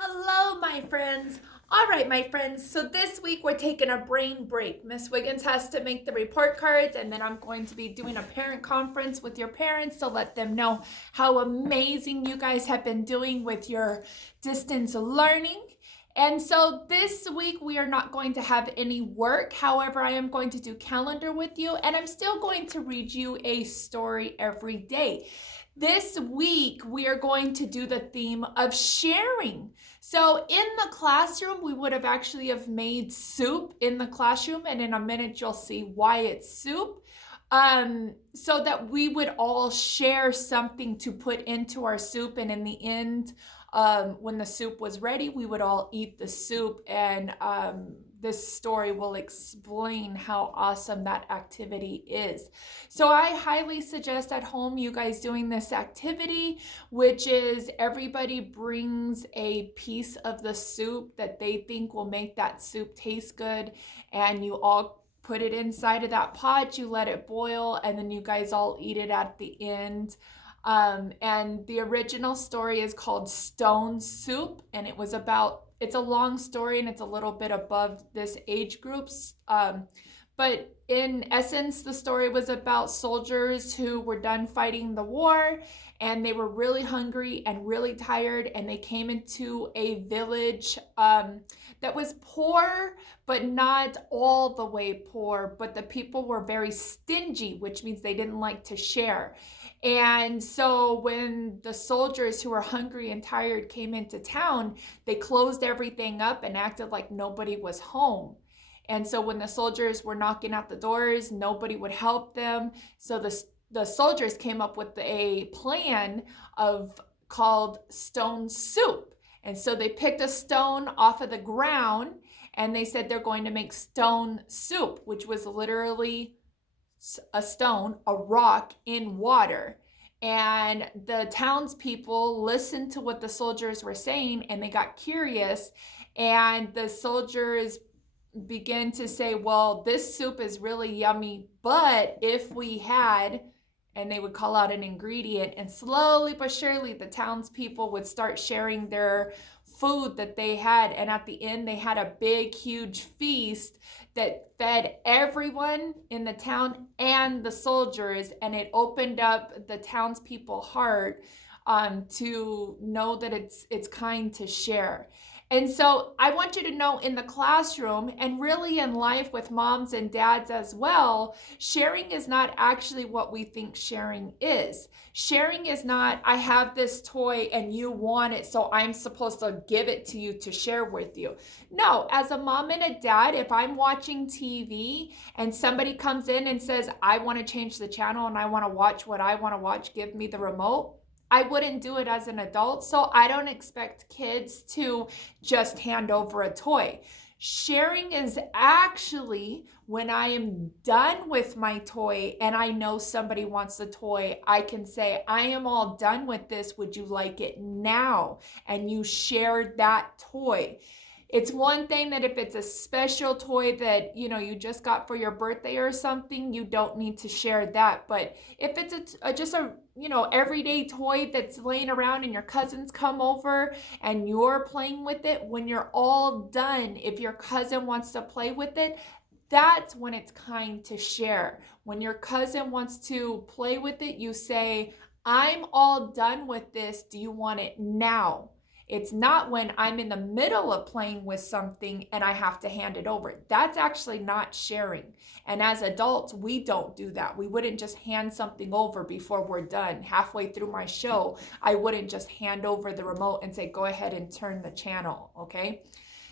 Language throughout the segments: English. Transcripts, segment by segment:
Hello, my friends. All right, my friends. So this week we're taking a brain break. Miss Wiggins has to make the report cards, and then I'm going to be doing a parent conference with your parents to let them know how amazing you guys have been doing with your distance learning. And so this week we are not going to have any work. However, I am going to do calendar with you, and I'm still going to read you a story every day. This week, we are going to do the theme of sharing. So in the classroom, we would have actually have made soup in the classroom, and in a minute, you'll see why it's soup. So that we would all share something to put into our soup, and in the end, when the soup was ready, we would all eat the soup, and this story will explain how awesome that activity is. So I highly suggest at home you guys doing this activity, which is everybody brings a piece of the soup that they think will make that soup taste good, and you all put it inside of that pot, you let it boil, and then you guys all eat it at the end. And the original story is called Stone Soup, and it's a long story and it's a little bit above this age groups. But in essence, the story was about soldiers who were done fighting the war, and they were really hungry and really tired, and they came into a village that was poor, but not all the way poor, but the people were very stingy, which means they didn't like to share. And so when the soldiers who were hungry and tired came into town, they closed everything up and acted like nobody was home. And so when the soldiers were knocking at the doors, nobody would help them. So the soldiers came up with a plan of called Stone Soup. And so they picked a stone off of the ground, and they said they're going to make stone soup, which was literally a stone, a rock in water. And the townspeople listened to what the soldiers were saying, and they got curious, and the soldiers began to say, well, this soup is really yummy, but if we had, and they would call out an ingredient, and slowly but surely the townspeople would start sharing their food that they had, and at the end they had a big huge feast that fed everyone in the town and the soldiers, and it opened up the townspeople heart to know that it's kind to share. And so I want you to know, in the classroom and really in life with moms and dads as well, sharing is not actually what we think sharing is. Sharing is not, I have this toy and you want it, so I'm supposed to give it to you to share with you. No, as a mom and a dad, if I'm watching TV and somebody comes in and says, I want to change the channel and I want to watch what I want to watch, give me the remote, I wouldn't do it as an adult. So I don't expect kids to just hand over a toy. Sharing is actually when I am done with my toy and I know somebody wants the toy, I can say, I am all done with this. Would you like it now? And you shared that toy. It's one thing that if it's a special toy that, you just got for your birthday or something, you don't need to share that. But if it's just a everyday toy that's laying around and your cousins come over and you're playing with it, when you're all done, if your cousin wants to play with it, that's when it's kind to share. When your cousin wants to play with it, you say, I'm all done with this. Do you want it now? It's not when I'm in the middle of playing with something and I have to hand it over. That's actually not sharing. And as adults, we don't do that. We wouldn't just hand something over before we're done. Halfway through my show, I wouldn't just hand over the remote and say, go ahead and turn the channel, okay?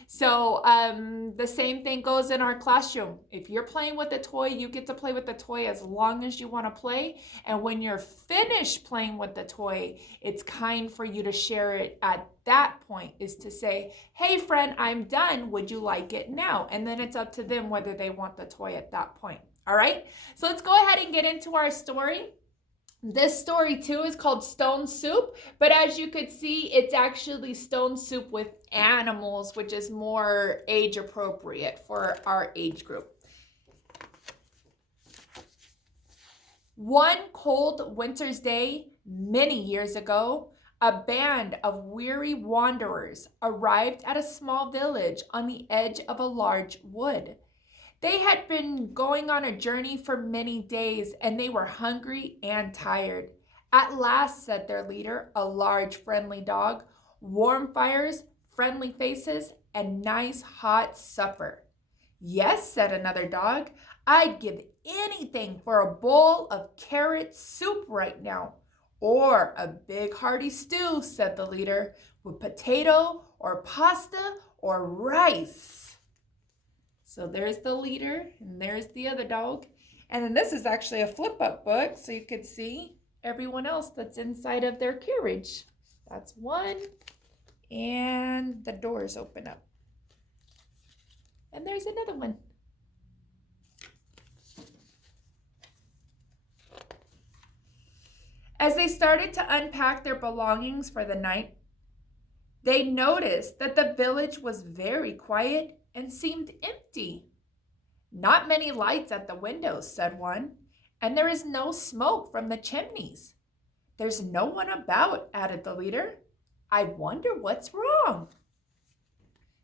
So the same thing goes in our classroom. If you're playing with a toy, you get to play with the toy as long as you want to play. And when you're finished playing with the toy, it's kind for you to share it at that point, is to say, hey friend, I'm done. Would you like it now? And then it's up to them whether they want the toy at that point. All right, so let's go ahead and get into our story. This story too is called Stone Soup, but as you could see, it's actually Stone Soup with animals, which is more age appropriate for our age group. One cold winter's day, many years ago, A band of weary wanderers arrived at a small village on the edge of a large wood. They had been going on a journey for many days, and they were hungry and tired. At last, said their leader, a large friendly dog, warm fires, friendly faces, and nice hot supper. Yes, said another dog, I'd give anything for a bowl of carrot soup right now. Or a big hearty stew, said the leader, with potato or pasta or rice. So there's the leader, and there's the other dog. And then this is actually a flip-up book, so you could see everyone else that's inside of their carriage. That's one, and the doors open up. And there's another one. As they started to unpack their belongings for the night, they noticed that the village was very quiet and seemed empty. Not many lights at the windows, said one, and there is no smoke from the chimneys. There's no one about, added the leader. I wonder what's wrong.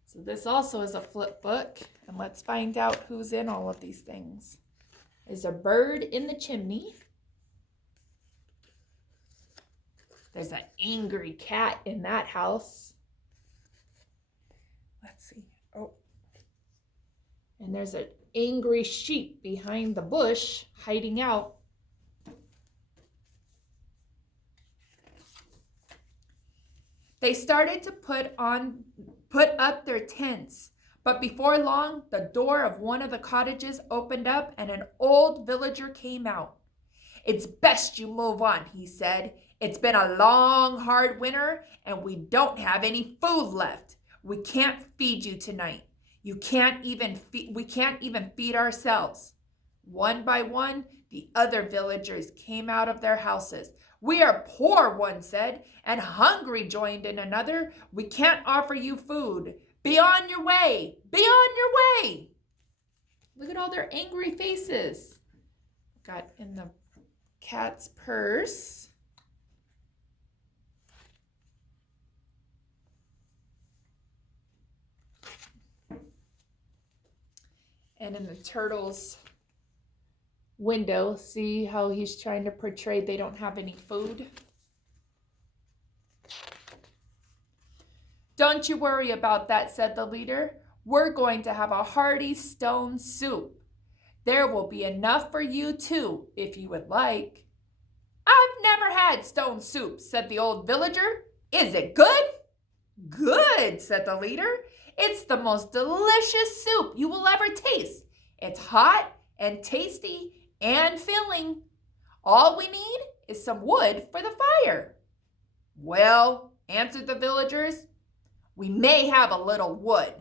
So this also is a flip book, and let's find out who's in all of these things. There's a bird in the chimney. There's an angry cat in that house. Let's see. Oh. And there's an angry sheep behind the bush hiding out. They started to put up their tents, but before long, the door of one of the cottages opened up and an old villager came out. It's best you move on, he said. It's been a long, hard winter, and we don't have any food left. We can't feed you tonight. We can't even feed ourselves. One by one, the other villagers came out of their houses. We are poor, one said, and hungry, joined in another. We can't offer you food. Be on your way. Be on your way. Look at all their angry faces. Got in the cat's purse. And in the turtle's window, see how he's trying to portray they don't have any food? Don't you worry about that, said the leader. We're going to have a hearty stone soup. There will be enough for you too, if you would like. I've never had stone soup, said the old villager. Is it good? Good, said the leader. It's the most delicious soup you will ever taste. It's hot and tasty and filling. All we need is some wood for the fire. Well, answered the villagers, we may have a little wood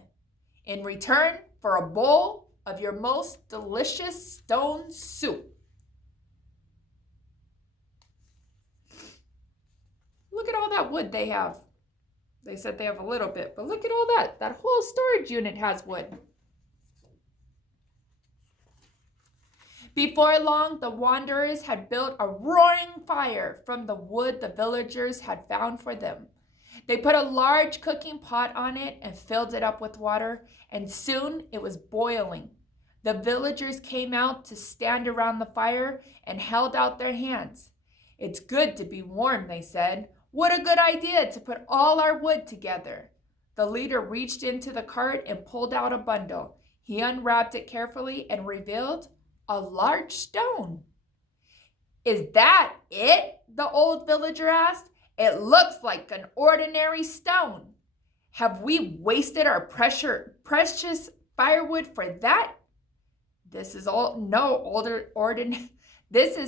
in return for a bowl of your most delicious stone soup. Look at all that wood they have. They said they have a little bit, but look at all that. That whole storage unit has wood. Before long, the wanderers had built a roaring fire from the wood the villagers had found for them. They put a large cooking pot on it and filled it up with water, and soon it was boiling. The villagers came out to stand around the fire and held out their hands. It's good to be warm, they said. What a good idea to put all our wood together. The leader reached into the cart and pulled out a bundle. He unwrapped it carefully and revealed a large stone. Is that it? The old villager asked. It looks like an ordinary stone. Have we wasted our precious firewood for that? This is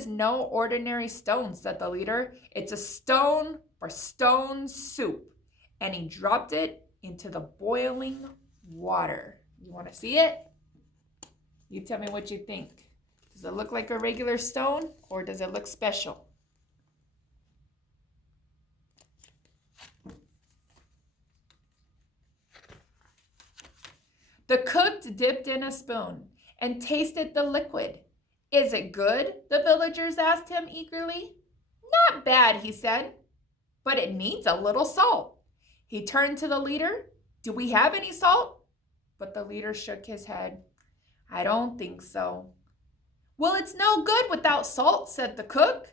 no ordinary stone, said the leader. It's a stone for stone soup. And he dropped it into the boiling water. You want to see it? You tell me what you think. Does it look like a regular stone or does it look special? The cook dipped in a spoon and tasted the liquid. Is it good? The villagers asked him eagerly. Not bad, he said. but it needs a little salt. He turned to the leader. Do we have any salt? But the leader shook his head. I don't think so. Well, it's no good without salt, said the cook.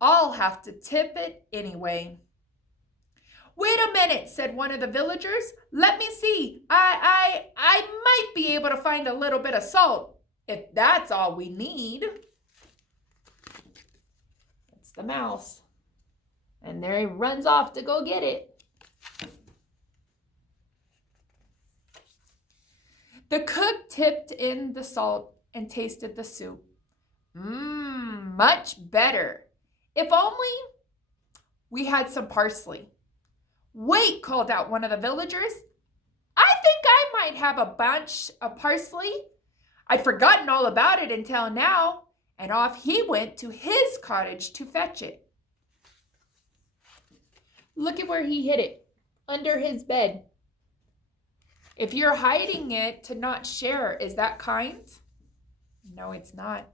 I'll have to tip it anyway. Wait a minute, said one of the villagers. Let me see. I might be able to find a little bit of salt, if that's all we need. It's the mouse. And there he runs off to go get it. The cook tipped in the salt and tasted the soup. Much better. If only we had some parsley. Wait, called out one of the villagers. I think I might have a bunch of parsley. I'd forgotten all about it until now. And off he went to his cottage to fetch it. Look at where he hid it, under his bed. If you're hiding it to not share, is that kind? No, it's not.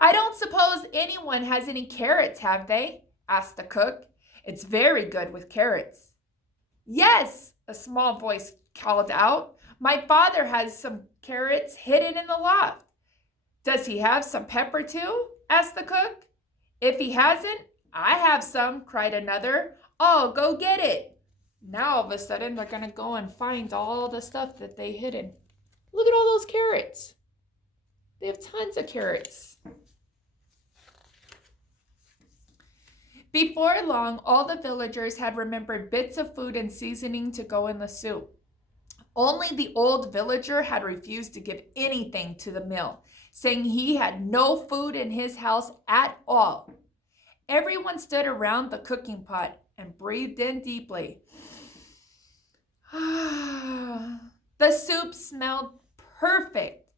I don't suppose anyone has any carrots, have they? Asked the cook. It's very good with carrots. Yes, a small voice called out. My father has some carrots hidden in the loft. Does he have some pepper too? Asked the cook. If he hasn't, I have some, cried another. Oh, go get it. Now all of a sudden they're going to go and find all the stuff that they hidden. Look at all those carrots. They have tons of carrots. Before long, all the villagers had remembered bits of food and seasoning to go in the soup. Only the old villager had refused to give anything to the meal, saying he had no food in his house at all. Everyone stood around the cooking pot and breathed in deeply. The soup smelled perfect.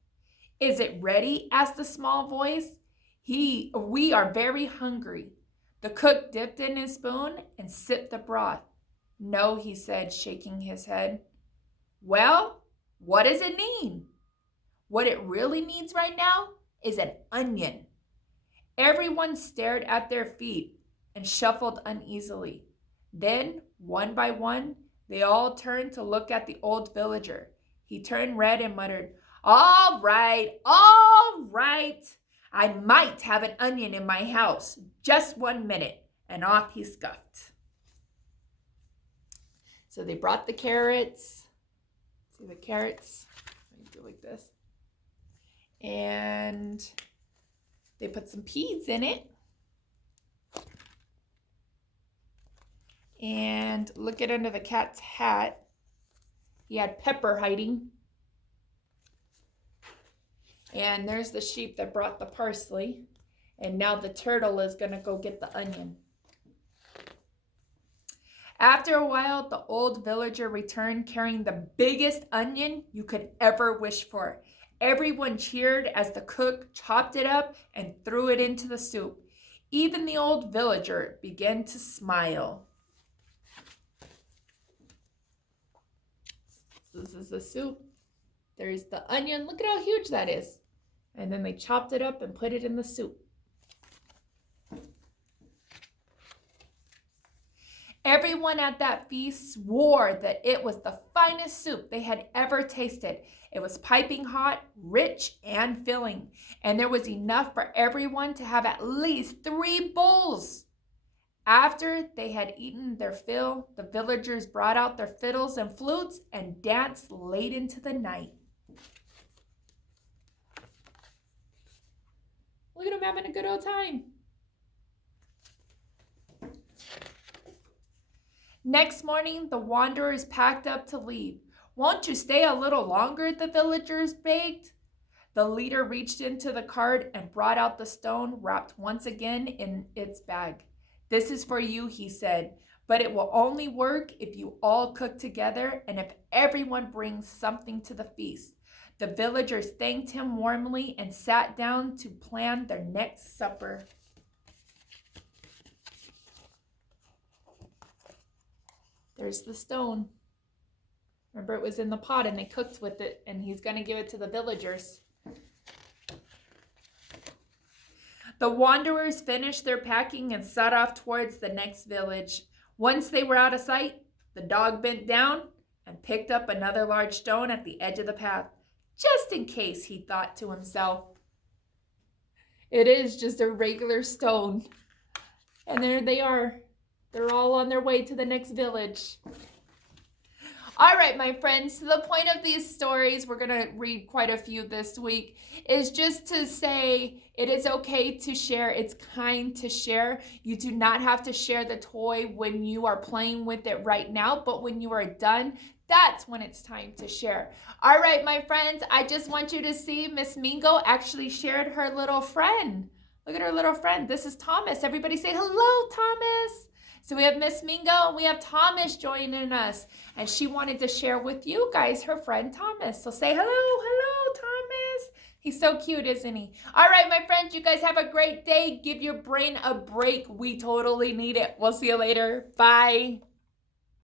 Is it ready? Asked the small voice. We are very hungry. The cook dipped in his spoon and sipped the broth. No, he said, shaking his head. Well, what does it need? What it really needs right now is an onion. Everyone stared at their feet and shuffled uneasily. Then, one by one, they all turned to look at the old villager. He turned red and muttered, all right. I might have an onion in my house. Just 1 minute. And off he scuffed. So they brought the carrots. See the carrots? Let me do like this. And they put some peas in it. And look at under the cat's hat. He had pepper hiding. And there's the sheep that brought the parsley. And now the turtle is going to go get the onion. After a while, the old villager returned carrying the biggest onion you could ever wish for. Everyone cheered as the cook chopped it up and threw it into the soup. Even the old villager began to smile. This is the soup. There's the onion. Look at how huge that is. And then they chopped it up and put it in the soup. Everyone at that feast swore that it was the finest soup they had ever tasted. It was piping hot, rich, and filling. And there was enough for everyone to have at least 3 bowls. After they had eaten their fill, the villagers brought out their fiddles and flutes and danced late into the night. Look at them having a good old time. Next morning, the wanderers packed up to leave. Won't you stay a little longer? The villagers begged. The leader reached into the cart and brought out the stone wrapped once again in its bag. This is for you, he said, but it will only work if you all cook together and if everyone brings something to the feast. The villagers thanked him warmly and sat down to plan their next supper. There's the stone. Remember, it was in the pot and they cooked with it, and he's going to give it to the villagers. The wanderers finished their packing and set off towards the next village. Once they were out of sight, the dog bent down and picked up another large stone at the edge of the path, just in case, he thought to himself. It is just a regular stone. And there they are. They're all on their way to the next village. All right, my friends, so the point of these stories, we're going to read quite a few this week, is just to say it is okay to share. It's kind to share. You do not have to share the toy when you are playing with it right now, but when you are done, that's when it's time to share. All right, my friends, I just want you to see Miss Mingo actually shared her little friend. Look at her little friend. This is Thomas. Everybody say hello, Thomas. So we have Miss Mingo and we have Thomas joining us. And she wanted to share with you guys her friend Thomas. So say hello, Thomas. He's so cute, isn't he? All right, my friends, you guys have a great day. Give your brain a break. We totally need it. We'll see you later. Bye.